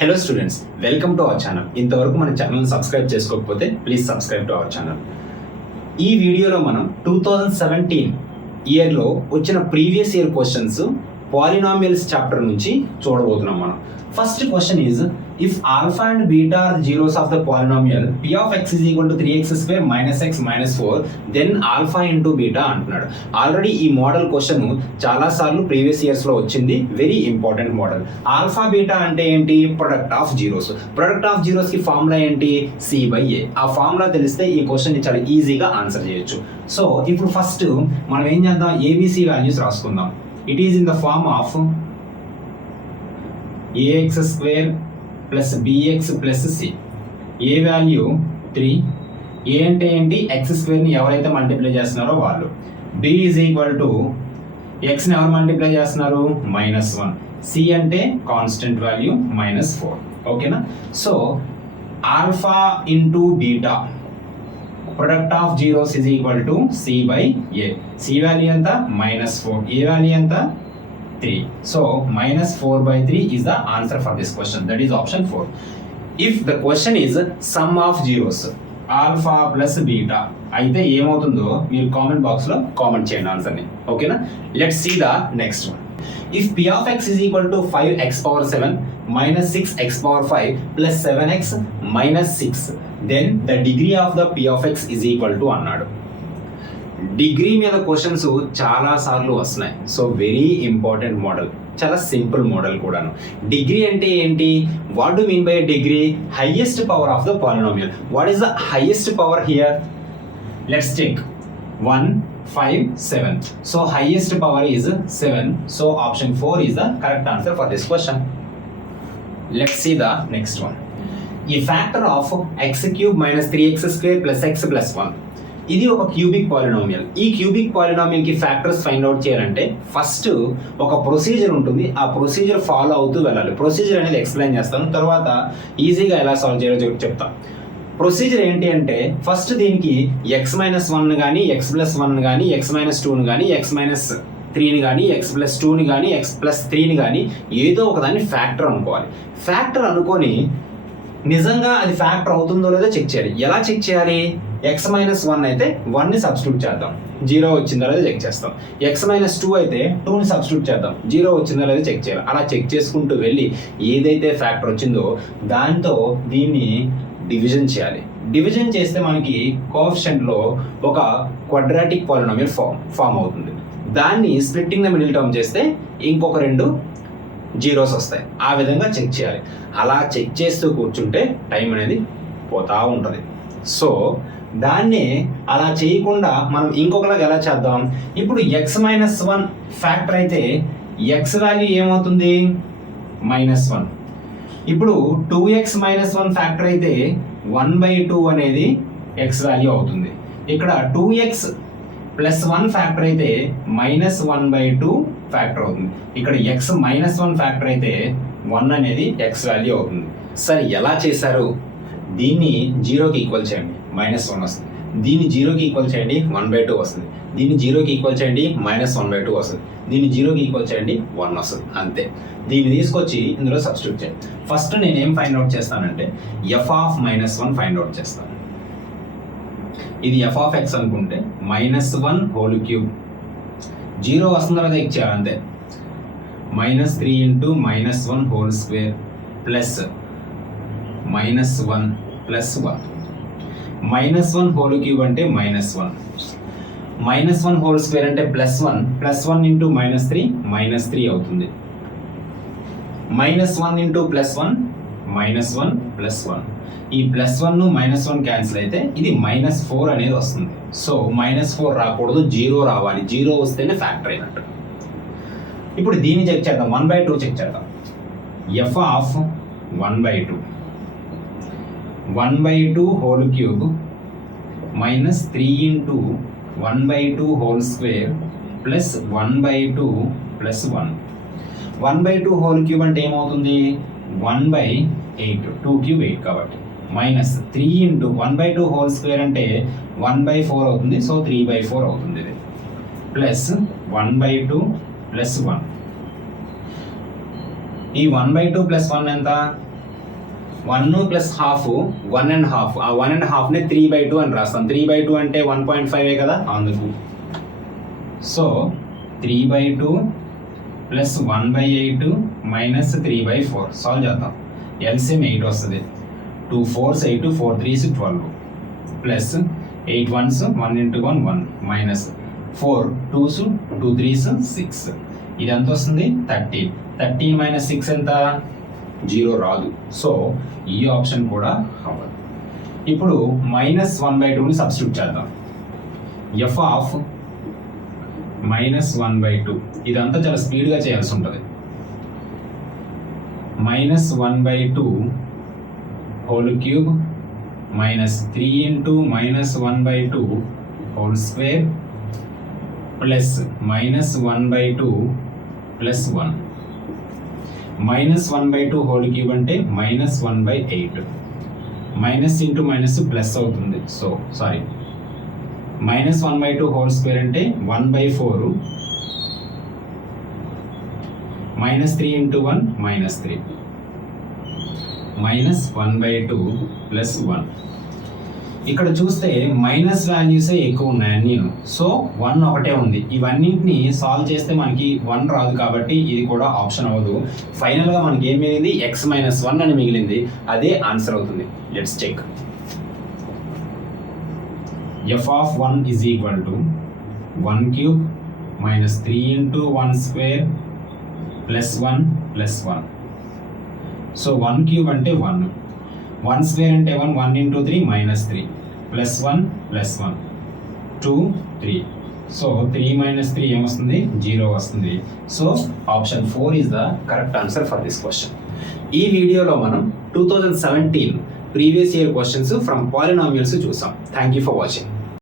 Hello students, welcome to our channel. ఇంతవరకు మన ఛానల్ని సబ్స్క్రైబ్ చేసుకోకపోతే please subscribe to our channel. ఈ వీడియోలో మనం 2017 ఇయర్లో వచ్చిన previous year questions polynomials chapter నుంచి చూడబోతున్నాం మనం. First question is, if alpha and beta are zeros of the polynomial p of x is equal to 3x square minus x minus 4, then alpha into beta అంటున్నాడు. Already ఈ model question చాలా సార్లు previous years లో వచ్చింది. Very important model. Alpha beta అంటే ఏంటి? Product of zeros. Product of zeros కి formula ఏంటి? c/a. ఆ ఫార్ములా తెలిస్తే ఈ క్వశ్చన్ ని చాలా ఈజీగా ఆన్సర్ చేయొచ్చు. సో ఇప్పుడు ఫస్ట్ మనం ఏం చేద్దాం, ఏబిసి వాల్యూస్ రాసుకుందాం. It is in the form of ax square plus bx plus c. A value 3. A అంటే ఏంటి? ఎక్స్ స్క్వేర్ని ఎవరైతే మల్టిప్లై చేస్తున్నారో వాళ్ళు. b ఈజ్ ఈక్వల్ టు ఎక్స్ని ఎవరు మల్టిప్లై చేస్తున్నారు? -1. c అంటే కాన్స్టెంట్ వాల్యూ -4. ఓకేనా? So alpha into beta product of zeros is equal to c/a. c value ఎంత? -4. a వాల్యూ ఎంత? 3. So -4/3 is the answer for this question. That is option 4. If the question is sum of zeros alpha plus beta, అయితే ఏమవుతుందో మీరు comment box లో comment చేయండి ఆన్సర్ని. ఓకేనా? Let's see the next one. If p of x is equal to 5x power 7 minus 6x power 5 plus 7x minus 6, then the degree of the p of x is equal to అన్నాడు. Degree మీద questions చాలా సార్లు వస్తున్నాయి. So very important model, చాలా simple model కూడాను. Degree అంటే ఏంటి? What do mean by degree? Highest power of the polynomial. What is the highest power here? Let's take 1, 5, 7. So highest power is 7. So option 4 is the correct answer for this question. Let's see the next one. ఈ factor of x³ - 3x² + x + 1. ఇది ఒక cubic polynomial. ఈ cubic polynomial కి factors find out చేయాలంటే first ఒక procedure ఉంటుంది. ఆ procedure follow అవుతూ వెళ్ళాలి. ప్రొసీజర్ అనేది ఎక్స్ప్లెయిన్ చేస్తాను, తర్వాత ఈజీగా ఎలా సాల్వ్ చేయాలో చెప్తాను. ప్రొసీజర్ ఏంటి అంటే, ఫస్ట్ దీనికి x-1 కానీ x+1 కానీ x-2 కానీ x-3 కానీ x+2 కానీ x+3 కానీ ఏదో ఒకదాన్ని ఫ్యాక్టర్ అనుకోవాలి. ఫ్యాక్టర్ అనుకొని నిజంగా అది ఫ్యాక్టర్ అవుతుందో లేదో చెక్ చేయాలి. ఎలా చెక్ చేయాలి? x-1 అయితే 1ని సబ్స్టిట్యూట్ చేద్దాం, 0 వచ్చిందో లేదో చెక్ చేస్తాం. x-2 అయితే 2ని సబ్స్టిట్యూట్ చేద్దాం, 0 వచ్చిందో లేదో చెక్ చేయాలి. అలా చెక్ చేసుకుంటూ వెళ్ళి ఏదైతే ఫ్యాక్టర్ వచ్చిందో దాంతో దీన్ని డివిజన్ చేయాలి. డివిజన్ చేస్తే మనకి కోఎఫిషియంట్లో ఒక క్వాడ్రాటిక్ పాలినామియల్ ఫామ్ అవుతుంది. దాన్ని స్ప్లిట్టింగ్ ద మిడిల్ టర్మ్ చేస్తే ఇంకొక 2 జీరోస్ వస్తాయి. ఆ విధంగా చెక్ చేయాలి. అలా చెక్ చేస్తూ కూర్చుంటే టైం అనేది పోతా ఉంటుంది. సో దాన్ని అలా చేయకుండా మనం ఇంకొకలాగా ఎలా చేద్దాం? ఇప్పుడు x-1 ఫ్యాక్టర్ అయితే x వాల్యూ ఏమవుతుంది? -1. ఇప్పుడు 2x - 1 ఫ్యాక్టర్ అయితే 1/2 అనేది x వాల్యూ అవుతుంది. ఇక్కడ 2x + 1 ఫ్యాక్టర్ అయితే -1/2 ఫ్యాక్టర్ అవుతుంది. ఇక్కడ x-1 ఫ్యాక్టర్ అయితే 1 అనేది x వాల్యూ అవుతుంది. సరే, ఎలా చేశారు? దీన్ని 0కి ఈక్వల్ చేయండి, -1 వస్తుంది. దీన్ని 0కి ఈక్వల్ చేయండి, 1/2 వస్తుంది. దీన్ని 0కి ఈక్వల్ చేయండి, -1/2 వస్తుంది. దీన్ని 0కి ఈక్వల్ చేయండి, 1 వస్తుంది. అంతే. దీన్ని తీసుకొచ్చి ఇందులో సబ్స్టిట్యూట్ చేయండి. ఫస్ట్ నేను ఏం ఫైండ్ అవుట్ చేస్తానంటే f(-1) ఫైండ్ అవుట్ చేస్తాను. ఇది f(x) అనుకుంటే -1³ 0 వస్తుందో లేదా చెక్ చేయాలి. అంతే. -3 × -1² ప్లస్ -1 ప్లస్ 1. -1³ అంటే -1, -1² అంటే +1, +1 × -3 -3 అవుతుంది. -1 × +1 -1 +1. ఈ +1 -1 క్యాన్సిల్ అయితే ఇది -4 అనేది వస్తుంది. సో -4 రాకూడదు, 0 రావాలి. 0 వస్తేనే ఫ్యాక్టర్ అయినట్టు. ఇప్పుడు దీన్ని చెక్ చేద్దాం, 1/2 చెక్ చేద్దాం. f(1/2) 1/2³ -3 × 1/2² plus 1/2 plus 1. 1/2³ అంటే ఏమవుతుంది? 1/8, 2³ 8 కాబట్టి, -3 × 1/2² అంటే 1/4 అవుతుంది. సో 3/4 అవుతుంది. ఇది ప్లస్ 1/2 ప్లస్ 1. ఈ 1/2 ప్లస్ 1 ఎంత? 1 ప్లస్ హాఫ్ 1.5, ఆ 1.5నే 3/2 అని రాస్తాం. 3/2 అంటే 1.5 కదా, అందుకు. సో 3/2 ప్లస్ 1/8 మైనస్ 3/4 సాల్వ్ చేద్దాం. ఎల్సిఎం 8 వస్తుంది. 2 4s 8, 4 3s 12 plus 8 1s 1 into 1 1 minus 4 2s 2 3s 6. ఇది ఎంత వస్తుంది? 13 మైనస్ 6 ఎంత? 0 రాదు. సో ఈ ఆప్షన్ కూడా అవ్వదు. ఇప్పుడు -1/2ని సబ్స్టిట్యూట్ చేద్దాం. ఎఫ్ ఆఫ్ -1/2, ఇదంతా చాలా స్పీడ్గా చేయాల్సి ఉంటుంది. -1/2 whole cube minus 3 into -1/2 whole square plus -1/2 plus 1. -1/2 whole cube అంటే -1/8. మైనస్ ఇంటూ మైనస్ ప్లస్ అవుతుంది. సో సారీ, -1/2 హోల్ స్క్వేర్ అంటే 1/4 -3 into 1 -3 -1/2 ప్లస్ 1. ఇక్కడ చూస్తే మైనస్ వాల్యూసే ఎక్కువ ఉన్నాయి అన్నీ. సో 1 ఒకటే ఉంది. ఇవన్నింటిని సాల్వ్ చేస్తే మనకి 1 రాదు కాబట్టి ఇది కూడా ఆప్షన్ అవ్వదు. ఫైనల్గా మనకి ఏం మిగిలింది? x-1 అని మిగిలింది. అదే ఆన్సర్ అవుతుంది. Let's check. F of 1 is equal to 1 cube minus 3 into 1 square plus 1 plus 1. So 1 cube అంటే 1, 1 స్క్వేర్ అంటే 1, 1 into 3 -3 ప్లస్ 1 ప్లస్ 1 2 3. సో 3 - 3 ఏమొస్తుంది? 0 వస్తుంది. So option 4 is the correct answer for this question. ఈ వీడియోలో మనం 2017 previous year questions from polynomials చూసాం. Thank you for watching.